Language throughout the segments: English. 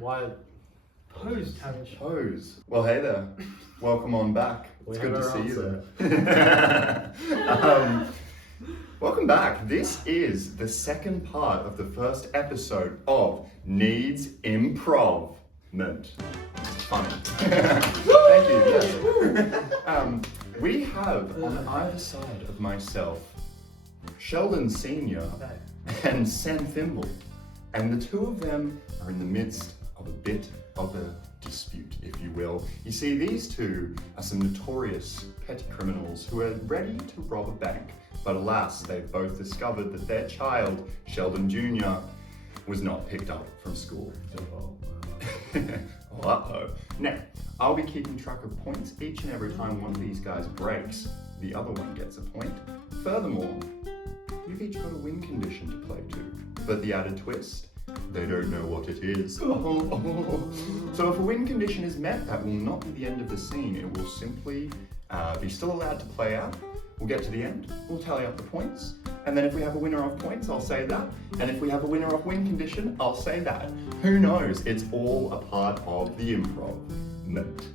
Why? Pose, Tavish. Pose. Well, hey there. Welcome on back. It's good to see you there. Welcome back. This is the second part of the first episode of Needs Improv-ment. Funny. Thank you. Yes. We have on either side of myself Sheldon Senior and Sam Thimble, and the two of them are in the midst of a bit of a dispute, if you will. You see, these two are some notorious petty criminals who are ready to rob a bank, but alas, they've both discovered that their child, Sheldon Jr., was not picked up from school. Uh-oh. Now, I'll be keeping track of points each and every time one of these guys breaks. The other one gets a point. Furthermore, you've each got a win condition to play to, but the added twist, they don't know what it is. So if a win condition is met, that will not be the end of the scene. It will simply be still allowed to play out. We'll get to the end, we'll tally up the points, and then if we have a winner off points, I'll say that, and if we have a winner off win condition, I'll say that. Who knows? It's all a part of the improv-ment.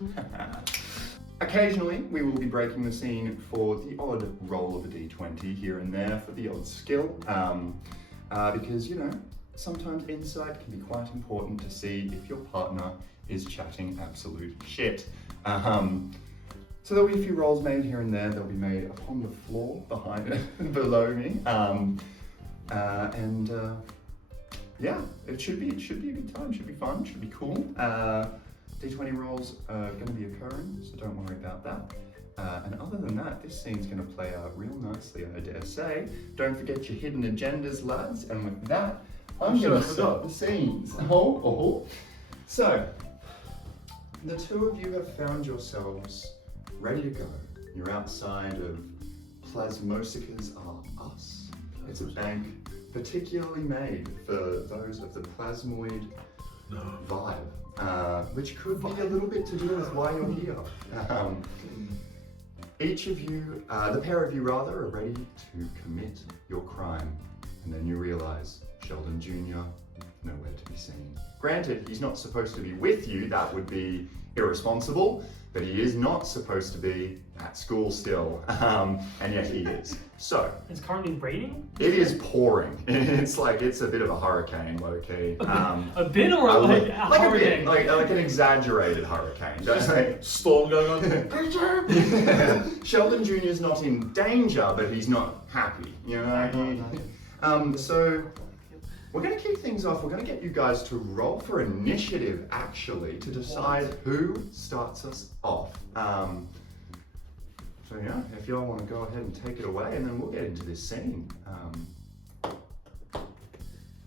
Occasionally, we will be breaking the scene for the odd roll of a d20 here and there for the odd skill, because, you know, sometimes insight can be quite important to see if your partner is chatting absolute shit. So there'll be a few rolls made here and there. They'll be made upon the floor below me, yeah, it should be a good time. Should be fun. Should be cool. D20 rolls are going to be occurring, so don't worry about that. And other than that, this scene's going to play out real nicely, I dare say. Don't forget your hidden agendas, lads. And with that, I'm going to start the scenes. So, the two of you have found yourselves ready to go. You're outside of Plasmosicas Are Us. It's a bank particularly made for those of the plasmoid vibe, which could be a little bit to do with why you're here. Each of you, the pair of you rather, are ready to commit your crime, and then you realize Sheldon Jr. nowhere to be seen. Granted, he's not supposed to be with you, that would be irresponsible, but he is not supposed to be at school still, and yet he is. So, it's currently raining? It is pouring. It's a bit of a hurricane, low-key. A bit or like a hurricane? Like an exaggerated hurricane. Just a storm going on. Sheldon Jr. is not in danger, but he's not happy, you know? So, we're going to kick things off. We're going to get you guys to roll for initiative, actually, to decide who starts us off. So yeah, if y'all want to go ahead and take it away, and then we'll get into this scene.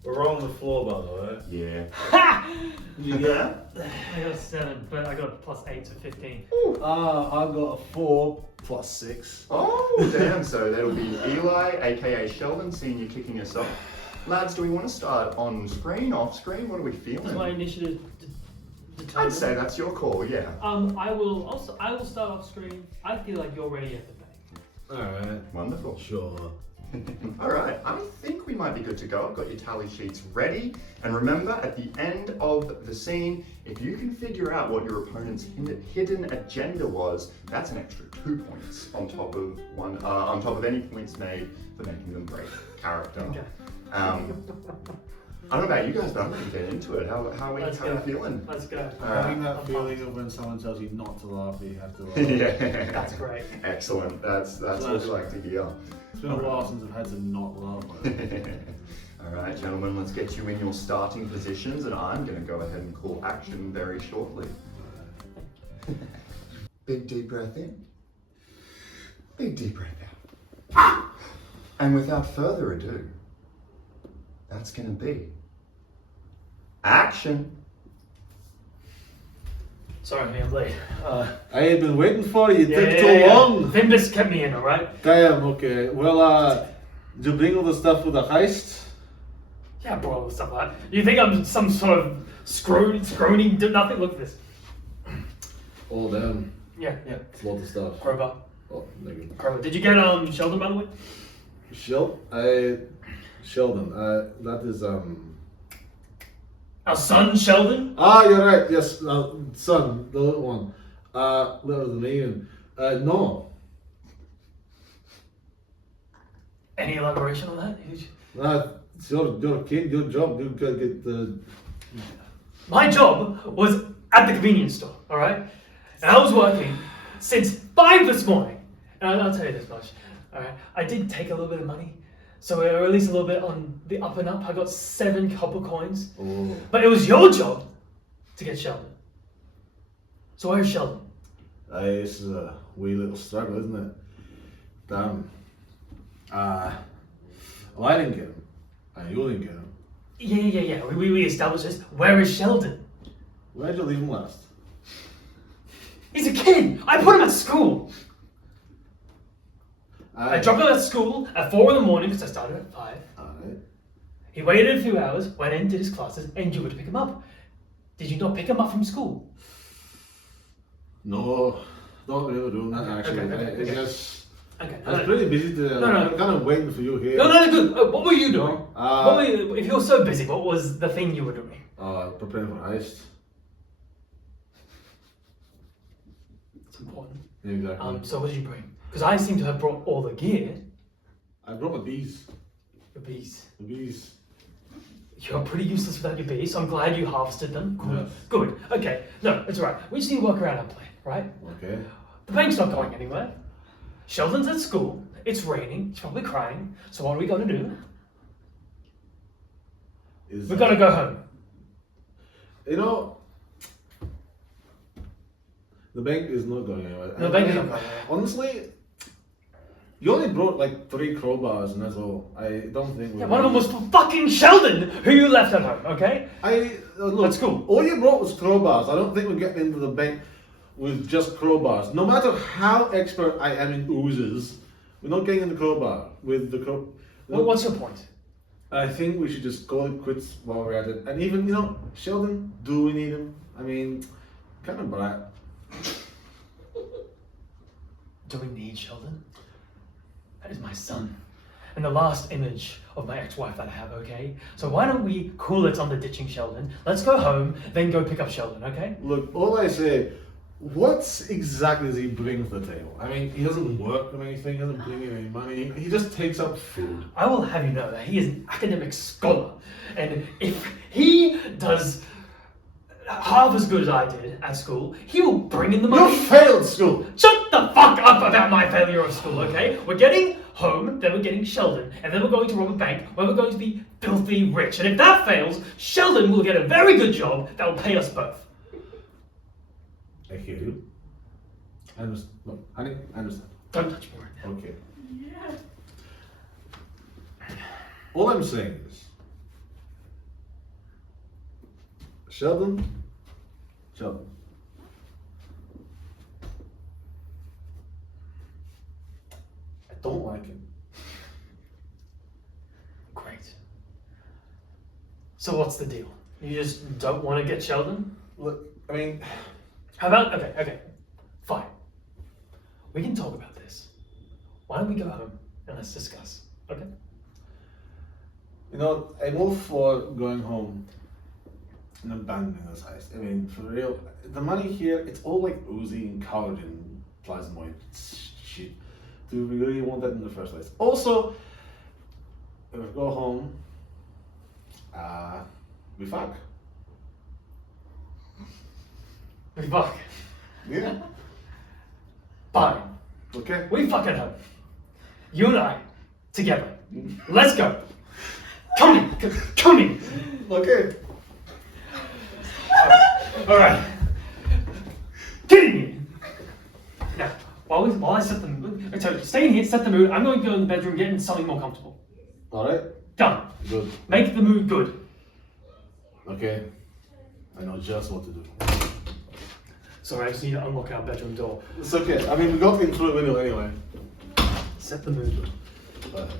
We're all on the floor, by the way. Yeah. Ha! You get? I got a 7, but I got a +8 to 15. I got a 4 plus 6. Oh, damn. So that'll be Eli, aka Sheldon Senior, kicking us off. Lads, do we want to start on screen, off screen? What are we feeling? Is my initiative determined? I'd say that's your call, yeah. I will start off screen. I feel like you're ready at the bank. Alright. Wonderful. Sure. Alright, I think we might be good to go. I've got your tally sheets ready. And remember, at the end of the scene, if you can figure out what your opponent's hidden agenda was, that's an extra 2 points on top of any points made for making them break character. Okay. I don't know about you guys, but I'm ready to get into it. How are you feeling? Let's go. Having that feeling of when someone tells you not to laugh, but you have to laugh. Yeah. That's great. Excellent. That's what we like to hear. It's been a while since I've had to not laugh. All right, gentlemen, let's get you in your starting positions, and I'm going to go ahead and call action very shortly. Big deep breath in. Big deep breath out. And without further ado, that's going to be action. Sorry, I'm late. I had been waiting for you. It took too long. Vimbus kept me in, alright? Damn, okay. Well, did you bring all the stuff for the heist? Yeah, I brought all the stuff out. You think I'm some sort of scrony, do nothing? Look at this. All them. Yeah. It's a lot of stuff. Crowbar. Oh, negative. Crowbar. Did you get Sheldon, by the way? Sheldon, that is Our son, Sheldon? Ah, you're right. Yes, son, the little one. Little than me. No. Any elaboration on that? It's your kid, your job. You gotta get the. My job was at the convenience store, alright? And I was working since 5 this morning. And I'll tell you this much, alright? I did take a little bit of money. So or at least a little bit on the up and up. I got 7 copper coins. Oh. But it was your job to get Sheldon. So where's Sheldon? This is a wee little struggle, isn't it? Damn. Well, I didn't get him. And you didn't get him. Yeah. We established this. Where is Sheldon? Where'd you leave him last? He's a kid. I put him at school. I Aye. dropped him at school at 4 in the morning because I started at 5. Alright. He waited a few hours, went in, did his classes, and you were to pick him up. Did you not pick him up from school? No, don't really doing that actually. Okay. It's just. Okay. I was pretty busy today. No. I'm kind of waiting for you here. No, good. What were you doing? Uh, if you were so busy, what was the thing you were doing? Preparing for heist. It's important. Exactly. So what did you bring? Because I seem to have brought all the gear. I brought my bees. The bees. The bees. You're pretty useless without your bees, so I'm glad you harvested them. Good. Yes. Good. Okay. No, it's alright. We just need to work around our plan, right? Okay. The bank's not going anywhere. Sheldon's at school. It's raining. He's probably crying. So what are we going to do? We've got to go home. You know, the bank is not going anywhere. No, the bank is not going anywhere. Honestly, you only brought like 3 crowbars and that's all. I don't think we're. Yeah, one of them was for fucking Sheldon, who you left at home, okay? Look, That's cool. All you brought was crowbars. I don't think we're getting into the bank with just crowbars. No matter how expert I am in oozes, we're not getting in the crowbar with the crow. Well, what's your point? I think we should just call it quits while we're at it. And even, Sheldon, do we need him? I mean, kind of brat. Do we need Sheldon? That is my son. And the last image of my ex-wife that I have, okay? So why don't we cool it on the ditching Sheldon? Let's go home, then go pick up Sheldon, okay? Look, all I say, what exactly does he bring to the table? I mean, he doesn't work on anything, he doesn't bring in any money, he just takes up food. I will have you know that he is an academic scholar. And if he does half as good as I did at school, he will bring in the You money. failed school! Shut the fuck up about my failure of school, okay? We're getting home, then we're getting Sheldon, and then we're going to rob a bank where we're going to be filthy rich. And if that fails, Sheldon will get a very good job that will pay us both. I hear you. I understand. Look, honey, I understand. Don't touch me right now. Okay. All I'm saying is, Sheldon, I don't like him. Great. So what's the deal? You just don't want to get Sheldon? Look, I mean, How about, okay, fine. We can talk about this. Why don't we go home and let's discuss, okay? I'm all for going home and abandoning this heist. I mean, for real, the money here, it's all like oozy and collagen, plasmoid shit. Do we really want that in the first place? Also, if we go home, we fuck. We fuck. Yeah. Fine. Okay. We fuck at home. You and I, together. Let's go. Come in. Okay. Alright. Get in here. Now, while I set the mood, so stay in here, set the mood. I'm going to go in the bedroom, get in something more comfortable. Alright. Done. Good. Make the mood good. Okay. I know just what to do. Sorry, I just need to unlock our bedroom door. It's okay. I mean, we got in through the window anyway. Set the mood good. But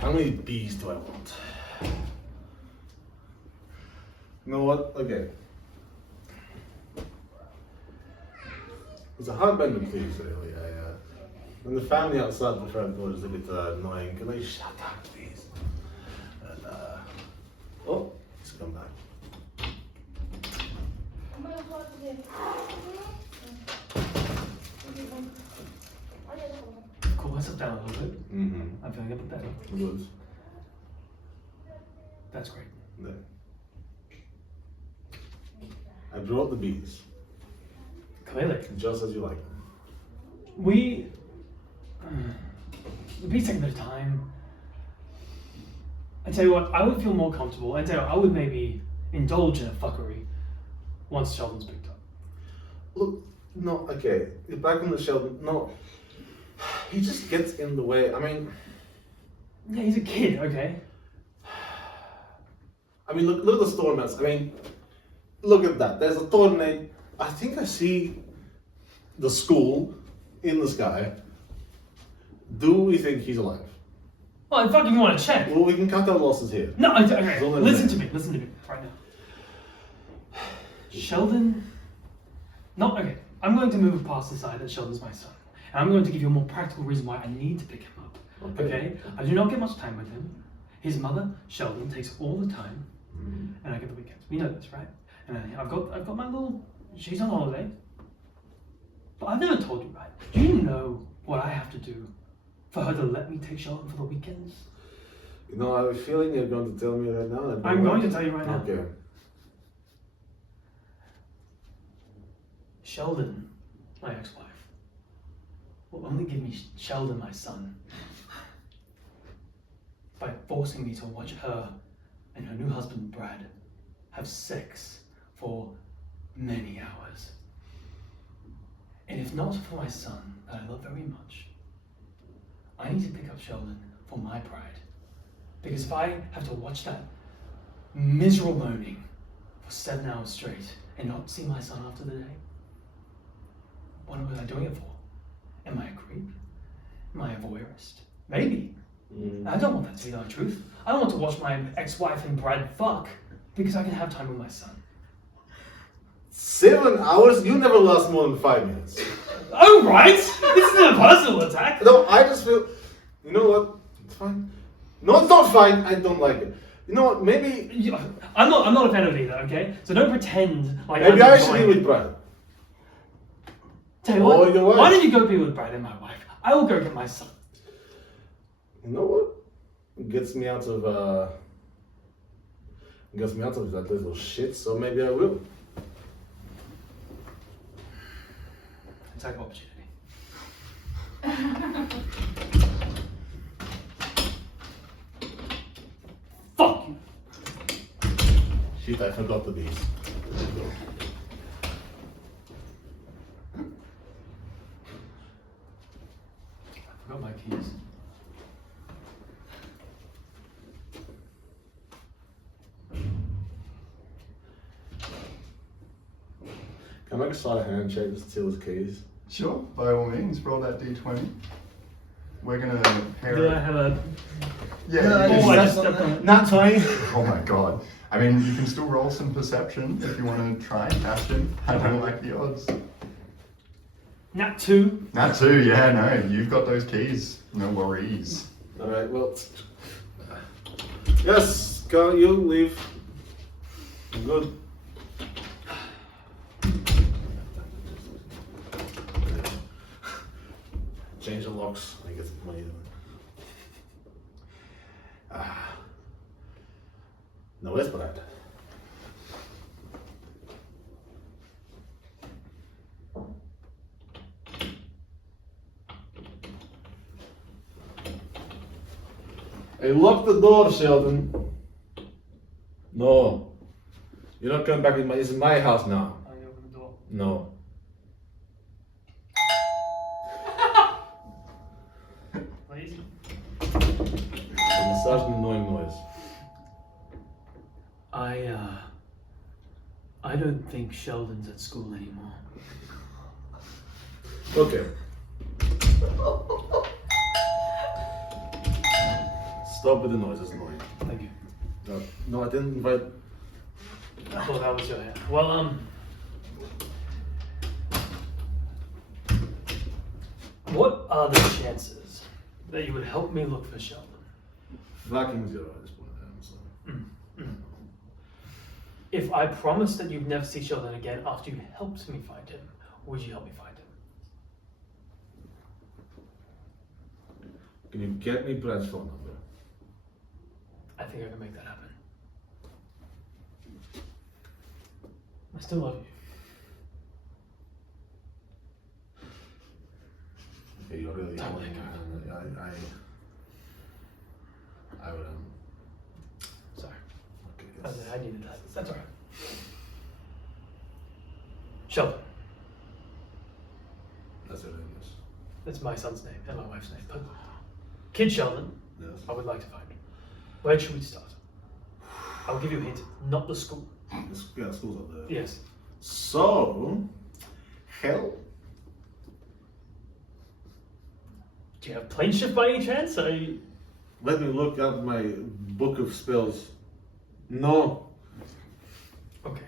how many bees do I want? You know what? Okay. It's a hard band to please, really. And the family outside the front door is a bit annoying. Can I shut up, please? And, oh, it's come back. Cool myself down a little bit. Mm-hmm. I'm feeling a bit better. Good. That's great. There. I brought the bees, Clearly. just as you like them. The beats take a bit of time. I tell you what, I would feel more comfortable. I tell you what, I would maybe indulge in a fuckery once Sheldon's picked up. Look, no, okay. Back on the Sheldon. No, he just gets in the way. I mean, Yeah, he's a kid, okay? look at the storm mess. I mean, look at that. There's a tornado. I think I see the school in the sky. Do we think he's alive? Well, I fucking want to check. Well, we can cut our losses here. No, okay, Don't let listen him to me right now. Sheldon, okay, I'm going to move past the side that Sheldon's my son. And I'm going to give you a more practical reason why I need to pick him up, okay? I do not get much time with him. His mother, Sheldon, takes all the time, and I get the weekends. We know this, right? And I've got my little, she's on holiday. But I've never told you, right? Do you know what I have to do for her to let me take Sheldon for the weekends? You know, I have a feeling you're going to tell me right now. I'm going to tell you right now. Okay. Sheldon, my ex-wife, will only give me Sheldon, my son, by forcing me to watch her and her new husband, Brad, have sex for many hours. And if not for my son, that I love very much, I need to pick up Sheldon for my pride. Because if I have to watch that miserable moaning for 7 hours straight and not see my son after the day, what was I doing it for? Am I a creep? Am I a voyeurist? Maybe. I don't want that to be the truth. I don't want to watch my ex-wife and Brad fuck because I can have time with my son. 7 hours? You never last more than 5 minutes. Oh, right! This isn't a personal attack. No, I just feel. You know what? It's fine. No, it's not fine. I don't like it. You know what? Maybe. I'm not a fan of it either, okay? So don't pretend like Maybe I'm I should be enjoying with it. Brad. Tell you what, Or your wife. why don't you go be with Brad and my wife? I will go get my son. You know what? It gets me out of that little shit. So maybe I will. Attack of opportunity. Fuck you. Shit, I forgot the bees. I forgot my keys. Can I make a sleight of hand check to steal his keys? Sure, by all means, roll that d20. We're gonna pair Do it. I have a... Yeah, you Oh, can- I just stepped on it. Not 20. Oh my god. I mean, you can still roll some perception if you want to try, Cashin. I don't like the odds. Nat 2. That too, yeah, no, you've got those keys. No worries. Alright, well. Yes, go, you leave. I'm good. Change the locks. I get some money. No es Brad. Hey, lock the door, Sheldon. No. You're not coming back in this is my house now. I open the door. No. Lazy. It's such an annoying noise. I don't think Sheldon's at school anymore. Okay. Stop with the noise, it's annoying. Thank you. No, I didn't invite. I thought that was your hand. Well, what are the chances that you would help me look for Sheldon? Fucking zero at this point. So. If I promised that you'd never see Sheldon again after you helped me find him, would you help me find him? Can you get me Brad's phone number? I think I can make that happen. I still love you. Okay, you're really Don't annoying. I would Sorry. Okay, I needed that. That's alright. Sheldon. that's it, I guess. That's my son's name and my wife's name. But Kid Sheldon, Yes. I would like to find. Where should we start? I'll give you a hint. Not the school. Yeah, school's up there. Yes. So, hell. Do you have plane shift by any chance? Let me look up my book of spells. No. Okay.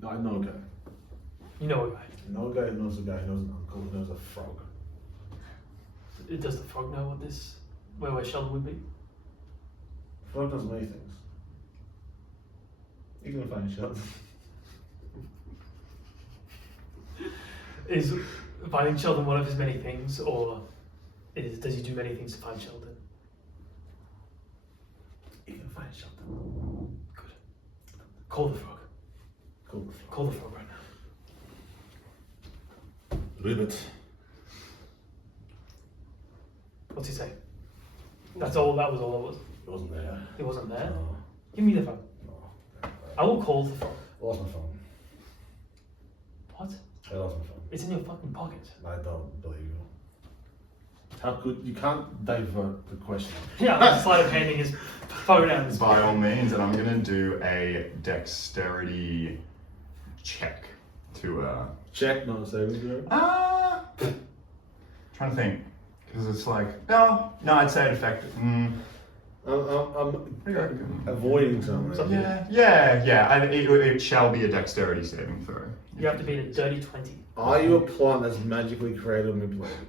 No, I know a guy. You know a guy. I know a guy who knows a guy who knows an uncle who knows a frog. Does the frog know what where Sheldon would be? Frog does many things. You can find Sheldon. Is finding Sheldon one of his many things, or does he do many things to find Sheldon? You can find Sheldon. Good. Call the frog. Cool. Call the frog right now. Ribbit. What's he say? That's all. That was all it was. It wasn't there. It wasn't there. No. Give me the phone. No. I will call the frog. I lost my phone. What? I lost my phone. It's in your fucking pocket. I don't believe you. How could you can't divert the question? Yeah, I'm just like handing his phone out. His By all means, and I'm gonna do a dexterity check to Check, no saving throw. trying to think, because it's like no, I'd say it affected. I'm avoiding something. Yeah. It shall be a dexterity saving throw. You have to beat a dirty 20. Are you a plant that's magically created and manipulated?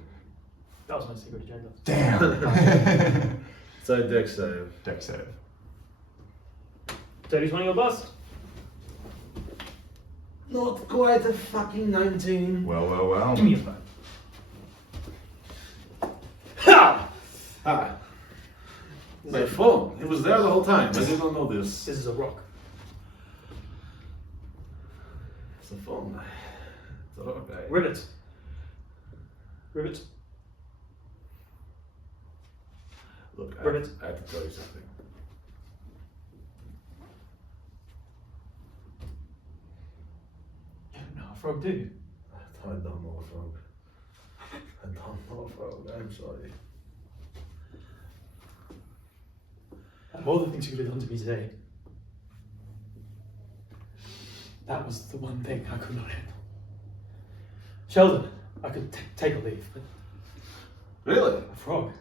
That was my secret agenda. Damn. So dex save. Dex save. Dirty 20 or bust. Not quite a fucking 19. Well. Give me your phone. Ha! Ah. My phone. It was there the whole time. I did not know this. This is a rock. It's a phone. It's a rock guy. Ribbit. Ribbit. Look, Ribbit. I have to tell you something. You don't know a frog, do you? I don't know a frog. I don't know a frog. I'm sorry. Of all the things you could have done to me today, that was the one thing I could not handle. Sheldon, I could take a leave, but Really? a frog.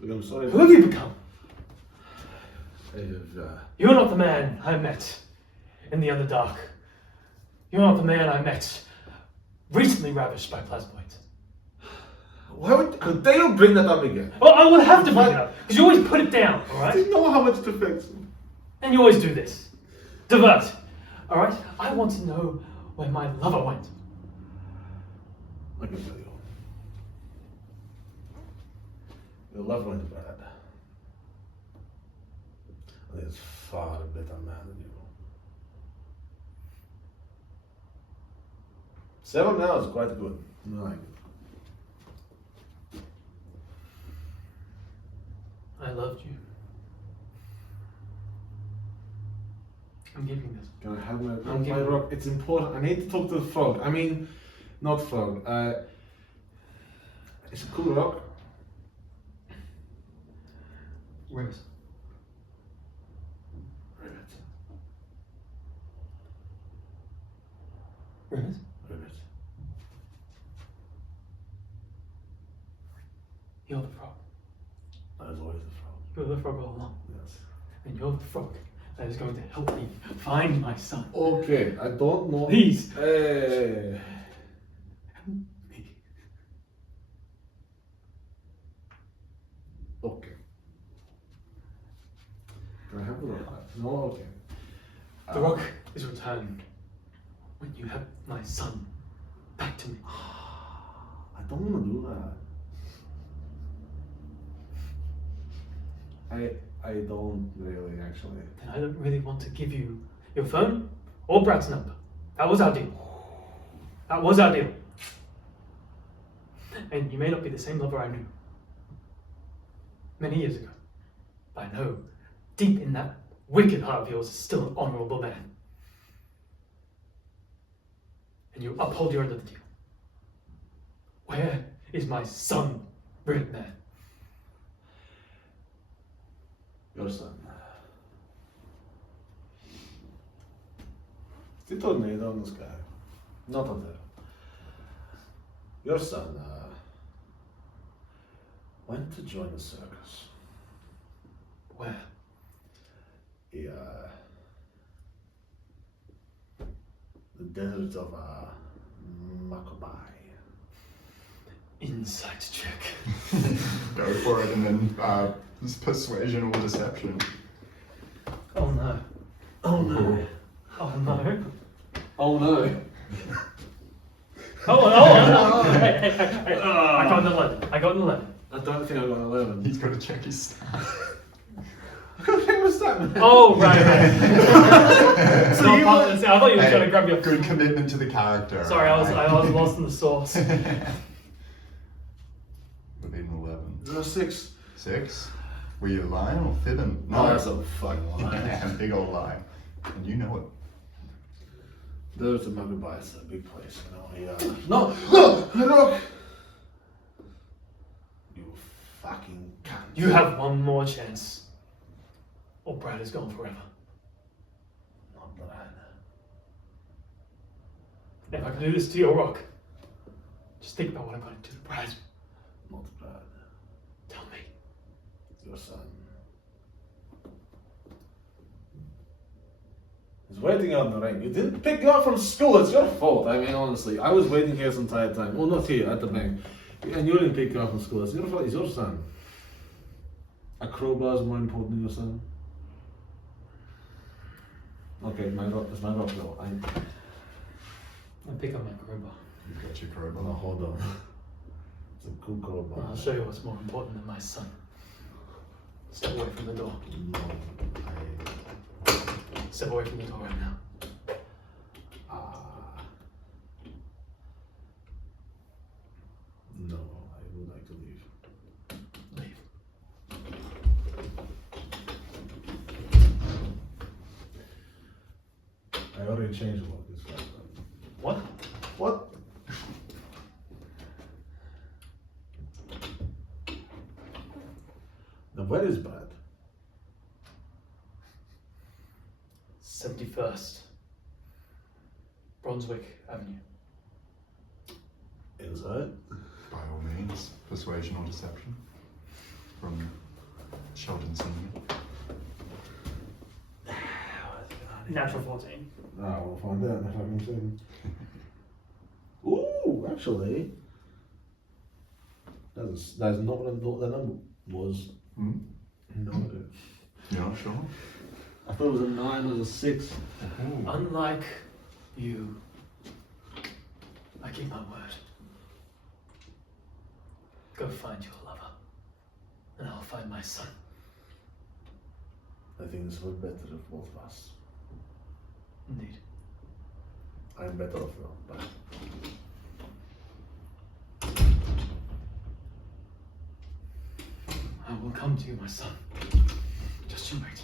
Look, I'm sorry. Who have you become? I have, You're not the man I met in the Underdark. You're not the man I met recently ravished by plasmoids. why would, how dare you bring that up again? Well, I will have to bring it up, because you always put it down, I alright? didn't know how much to fix. And you always do this. Divert. Alright? I want to know where my lover went. I can tell you. Your love went bad. And he's far a better man than you. 7 now is quite good. 9. I loved you. I'm giving this. Can I have my giving- rock? It's important. I need to talk to the frog. I mean, not frog. It's a cool rock. Ribbit. Ribbit. Ribbit? Ribbit. You're the frog. I was always the frog. You're the frog all along. Yes. And you're the frog that is going to help me find my son. Okay, I don't know. Please. Hey. Help me. Okay. Can I have the rock? No, okay. The rock is returned when you have my son back to me. I don't want to do that. I don't really actually. Then I don't really want to give you your phone or Brad's number. That was our deal. That was our deal. And you may not be the same lover I knew many years ago, but I know deep in that wicked heart of yours is still an honourable man. And you uphold your end of the deal. Where is my son, brilliant man? Your son. Ti tornado on the sky. Not on there. Your son went to join the circus. Where? He, the desert of Makobai. Insight check. Go for it, and then persuasion or deception. Oh no. Oh no. Oh no. Oh no. Oh no. Hey. I got an 11. I got an 11. I don't think I got an 11. He's got to check his stats. I can't think of that. Oh, right. So you I thought you were trying to grab your... Good commitment to the character. Sorry, I was lost in the sauce. Within 11. Is that a 6? 6? Were you lying or fibbing? No, that's a fucking lie. Yeah, big old lie. And you know it. There's a Makobai, it's a big place, you know. No! Look! You fucking cunt. You have one more chance. Or Brad is gone forever. Not Brad. If I can do this to your rock, just think about what I'm going to do to Brad. Not Brad. Tell me. Your son. He's waiting out in the rain. You didn't pick him up from school. It's your fault. I mean, honestly. I was waiting here this entire time. Well, not here, at the bank. And you didn't pick him up from school. It's your fault. It's your son. A crowbar is more important than your son. Okay, it's my rock though. I'll pick up my crowbar. You've got your No, crowbar. hold on. It's a cool crowbar. I'll show you what's more important than my son. Step away from the door. No, Step away from the door right now. No, I would like to leave. Leave. I already changed what this guy. What? What? Now where is Brad? 71st. Brunswick Avenue. Inside? By all means, persuasion or deception. From Sheldon Senior. Natural 14. Ah, we'll find out in a fucking second. Ooh, actually, that's not what I thought that number was. Hmm? No, You're not sure? I thought it was a 9 or a 6. Ooh. Unlike you, I keep my word. Go find your lover, and I'll find my son. I think this was better of both of us. Indeed. I'm better off now, but I will come to you, my son. Just you wait.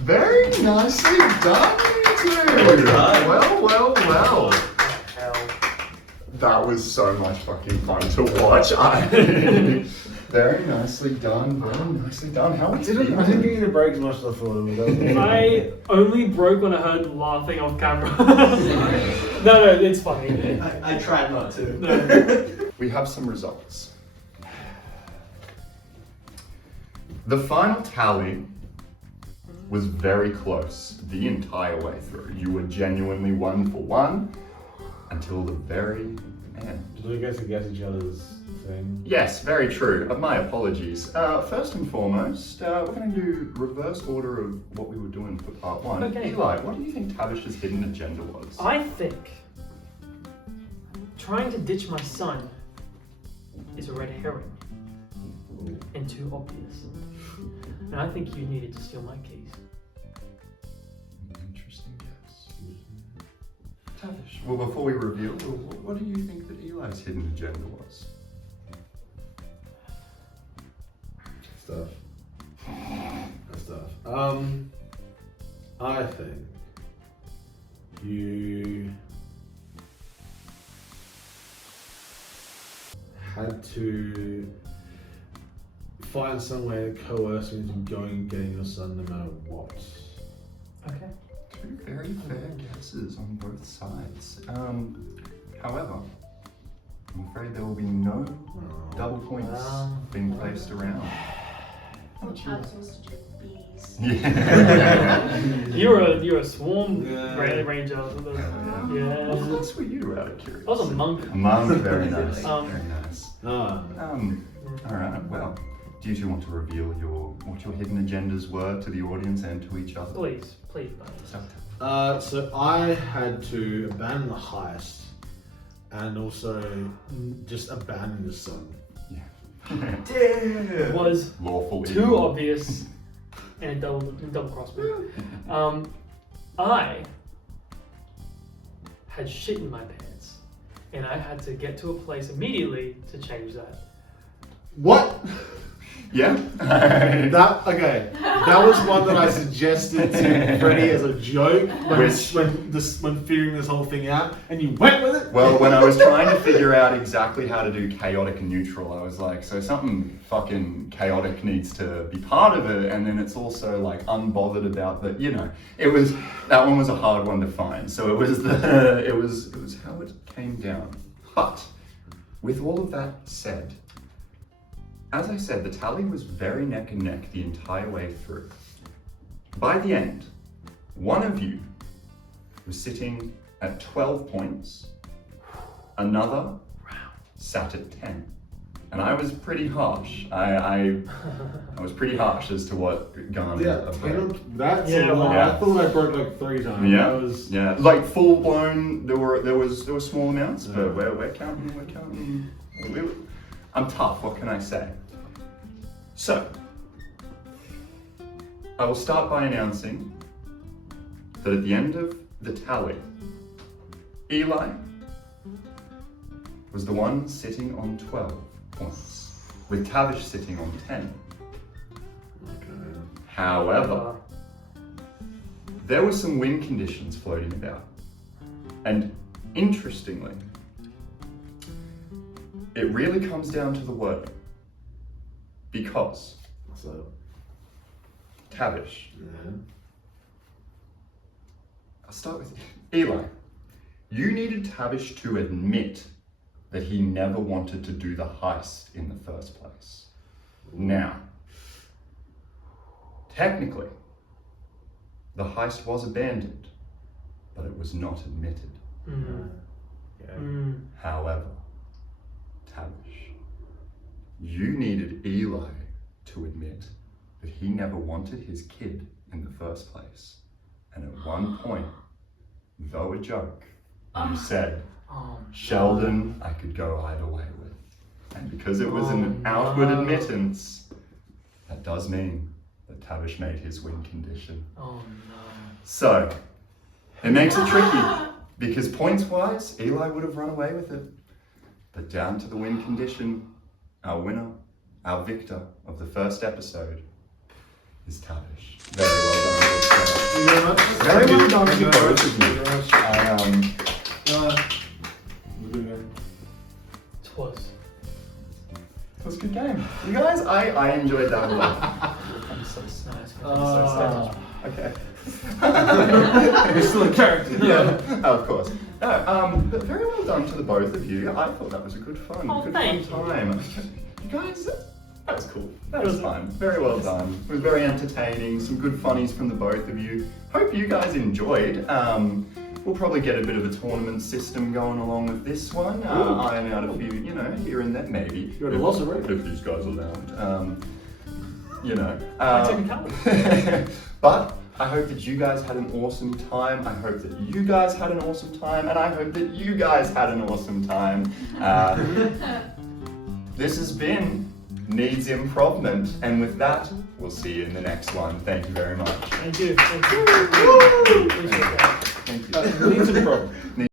Very nicely done, you two! Well. Hell. That was so much fucking fun to watch. Very nicely done, How I didn't get you to break as much as I thought it would. I only broke when I heard laughing off camera. No, it's funny. I tried not to. No. We have some results. The final tally was very close the entire way through. You were genuinely 1 for 1 until the very end. Did we get to get each other's thing? Yes, very true. My apologies. First and foremost, we're going to do reverse order of what we were doing for part 1. Okay. Eli, what do you think Tavish's hidden agenda was? I think trying to ditch my son is a red herring and too obvious. And I think you needed to steal my keys. Interesting guess. Tavish, well, before we reveal, what do you think that Eli's hidden agenda was? Stuff. I think you had to find some way to coerce me into going and getting your son no matter what. Okay. Two very fair guesses on both sides. However, I'm afraid there will be no double points being placed around. I'm supposed to do bees. Yeah. You're a swarm Yeah. ranger. Yeah. What were you out of curiosity? I was a monk. A monk, very nice. Um, Very nice. Ah. Alright, well, do you two want to reveal what your hidden agendas were to the audience and to each other? Please, buddy. So I had to abandon the heist and also just abandon the son. It was Lawful too evil. obvious and double crossed me. I had shit in my pants and I had to get to a place immediately to change that. What? Yeah? That was one that I suggested to Freddie as a joke when figuring this whole thing out, and you went with it. Well, when I was trying to figure out exactly how to do chaotic and neutral, I was like, so something fucking chaotic needs to be part of it, and then it's also like unbothered about that, that one was a hard one to find. So it was how it came down. But with all of that said, as I said, the tally was very neck and neck the entire way through. By the end, one of you was sitting at 12 points, another sat at 10. And I was pretty harsh. I was pretty harsh as to what garnered a break. That's Yeah, a lot. well, I thought I broke like 3 times. Yeah, like full blown. There were small amounts, but we're counting. I'm tough. What can I say? So, I will start by announcing that at the end of the tally, Eli was the one sitting on 12 points, with Tavish sitting on 10. Okay. However, there were some win conditions floating about. And interestingly, it really comes down to the word. Because So, Tavish, yeah. I'll start with Eli. You needed Tavish to admit that he never wanted to do the heist in the first place. Now, technically, the heist was abandoned, but it was not admitted. However, Tavish, you needed Eli to admit that he never wanted his kid in the first place. And at one point, though a joke, you said, Sheldon, I could go either way with. And because it was an outward admittance, that does mean that Tavish made his win condition. Oh no. So, it makes it tricky, because points-wise, Eli would have run away with it. But down to the win condition, our winner, our victor of the first episode is Tavish. Very well done. Very well done to both of you. It was a good game. You guys, I enjoyed that a lot. I'm so sad. Okay. You're still in character. Yeah, of course. No, but very well done to the both of you. I thought that was a good fun, Oh, good thank fun time. You guys, That was cool. That That was was- fun. Very well done. It was very entertaining. Some good funnies from the both of you. Hope you guys enjoyed. We'll probably get a bit of a tournament system going along with this one. Iron out a few, you know, here and there, maybe. You're the loss of rate. If these guys are allowed. You know. Technicality. But I hope that you guys had an awesome time. I hope that you guys had an awesome time. And I hope that you guys had an awesome time. This has been Needs Improv-ment. And with that, we'll see you in the next one. Thank you very much. Thank you. Thank you. Appreciate that. Thank you. Needs improv.